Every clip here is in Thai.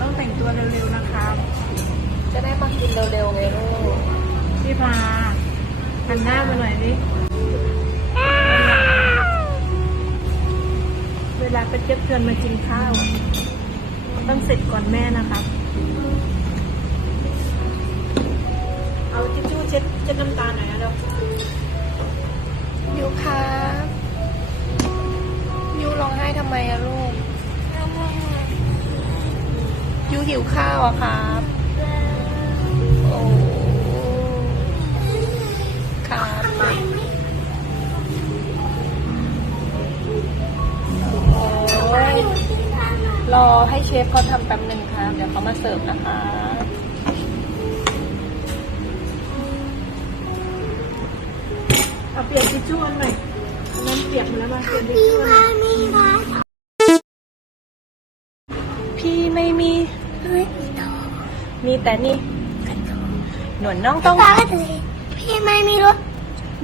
ต้องแต่งตัวเร็วๆนะครับจะได้มากินเร็วๆไงลูกพี่พาหันหน้ามาหน่อยดิเวลาเป็นเจ็บเพื่อนมากินข้าวอะต้องเสร็จก่อนแม่นะครับ เอาทิชชู่เช็ดเช็ดน้ำตาหน่อยนะเดี๋ยวยูครับยูร้องไห้ทำไมอะลูก ยูหิวข้าวอะครับโอ้ครับโอ้ยรอให้เชฟเขาทำแป๊บหนึ่งครับเดี๋ยวเขามาเสิร์ฟนะคะเอาเปลี่ยนทิชชู่อันใหม่อันนั้นเปียกหมดแล้วมาเปลี่ยนทิชชู่อันใหม่ พี่ไม่มี มีแต่นี่หนวดน้องต้องพี่ไม่มีรถ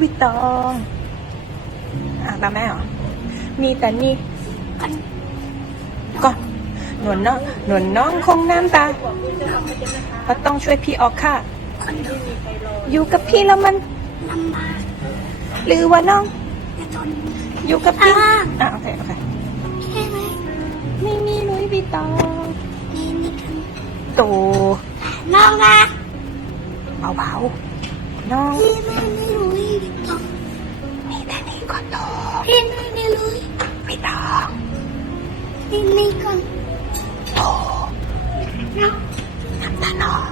วิตองอะตามแม่เหรอ มีแต่นี่ก่อนหนวดน้องหนวดน้องคงน้ำตาเพราะต้องช่วยพี่ออกค่ะอยู่กับพี่แล้วมัน ลำบากหรือว่าน้อง จะทนอยู่กับพี่อ่าอะโอเคโอเคใช่ไหมไม่มีลุยวิตองนี่นี่กันโตน้องนะเบาๆน้องพี่ไม่มีลุยพี่ตองมีแต่นี่ก่อนโตพี่ไม่มีลุยวิตองพี่นี่ก่อนโตน้องน้ำตาหนอง